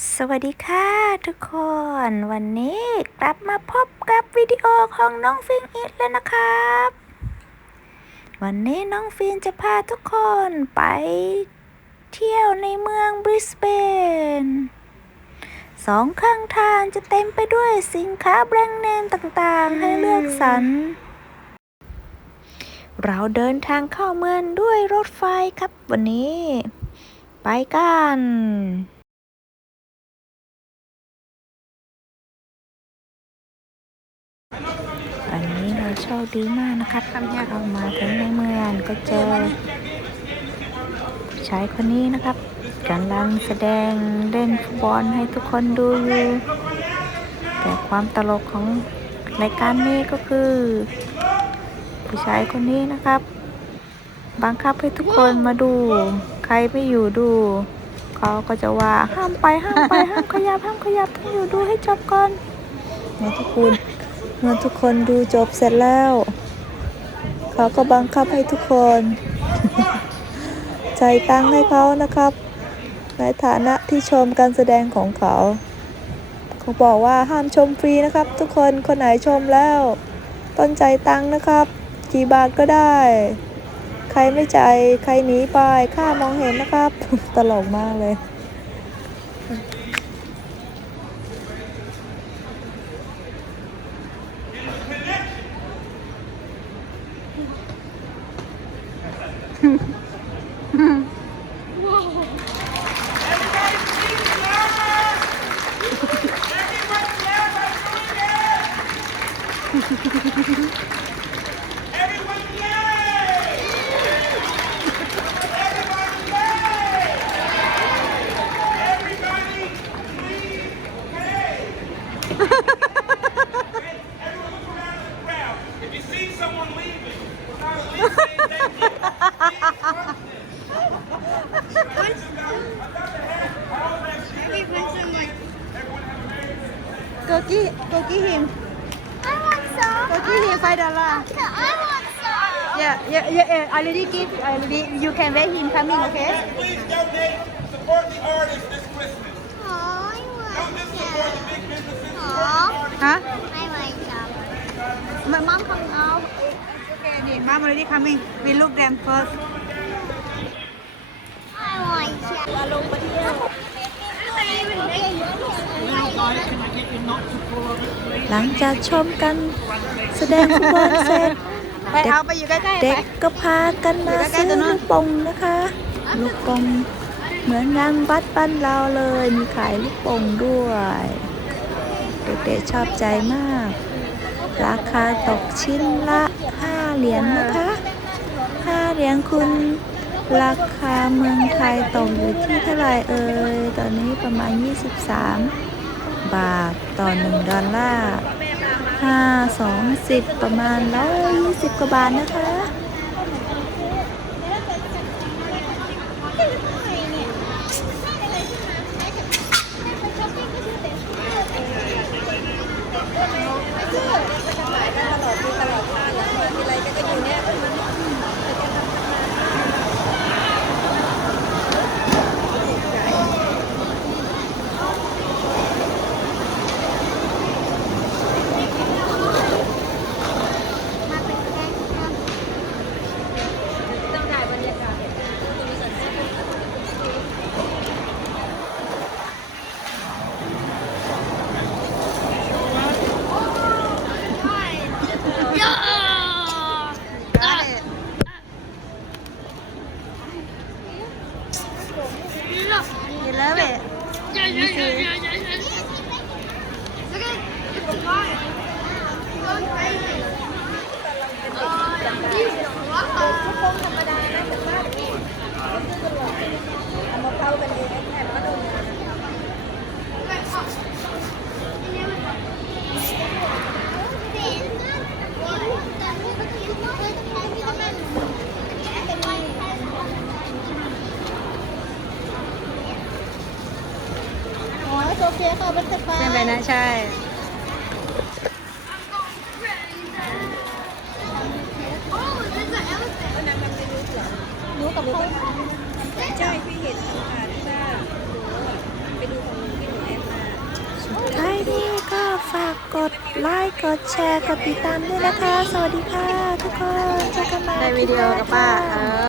สวัสดีค่ะทุกคน วันนี้กลับมาพบกับวิดีโอของน้องฟิงอีกแล้วนะครับ วันนี้น้องฟินจะพาทุกคนไปเที่ยวในเมืองบริสเบนสองข้างทางจะเต็มไปด้วยสินค้าแบรนด์เนมต่างๆ ให้เลือกสรรเราเดินทางเข้าเมืองด้วยรถไฟครับวันนี้ ไปกัน วันนี้เราโชคดีมากนะครับเข้ามาถึงในเมืองก็เจอผู้ชายคนนี้นะครับกำลังแสดงเล่นฟุตบอลให้ทุกคนดูอยู่แต่ความตลกของรายการนี้ก็คือ ผู้ชายคนนี้นะครับ บังคับให้ทุกคนมาดู ใครไม่อยู่ดู เขาก็จะว่าห้ามไปห้ามไปห้ามขยับห้ามขยับต้องอยู่ดูให้จบก่อนนี่ยทุกคน เมื่อทุกคนดูจบเสร็จแล้ว เขาก็บังคับให้ทุกคน ใจตังให้เขานะครับ ในฐานะที่ชมการแสดงของเขา เขาบอกว่าห้ามชมฟรีนะครับ ทุกคนคนไหนชมแล้ว ต้นใจตังนะครับ กี่บาทก็ได้ ใครไม่ใจใครหนีไปค่ามองเห็นนะครับ ตลกมากเลย Everyone yell! If you see someone leaving without at least saying thank you, Cookie, cookie him. I want some. Cookie him five dollar. I want some. Yeah, yeah, yeah, yeah. I already give. I already. You can wait him coming, okay? please donate, support the artists this Christmas. Oh, I Don't want just support the big businesses. Huh? I want some. My mom come out. Okay, mom already coming. We look them first. I want some. หลังจากชมกันแสดงฟุตบอลเสร็จ ไปเอาไปอยู่ใกล้ๆไปเด็กก็พากันมาอยู่ใกล้ซื้อๆตัวนู้ลูนกโป่งนะคะ ลูกโป่งเหมือนงานวัดบ้านเราเลย มีขายลูกโป่งด้วย เด็กๆชอบใจมาก ราคาตกชิ้นละ 5 เหรียญนะคะ 5 เหรียญคุณราคาเมืองไทยตกอยู่ที่เท่าไหร่เอ่ย ตอนนี้ประมาณ 23 บาทต่อ 1 ดอลลาร์ห้าสองสิบประมาณร้อยยี่สิบกว่าบาทนะคะ เอามาเข้ากันดีนะ จ๊ขอบัตรไฟเป็นไปนะใช่ รู้กับเขาใช่พี่เห็นค่ะที่บ้าไปดูของพี่หนูแอนมาใช่นี่ก็ฝากกดไลค์กดแชร์กดติดตามด้วยนะคะ สวัสดีค่ะทุกคนเจอกันใหม่ในวิดีโอกับป้า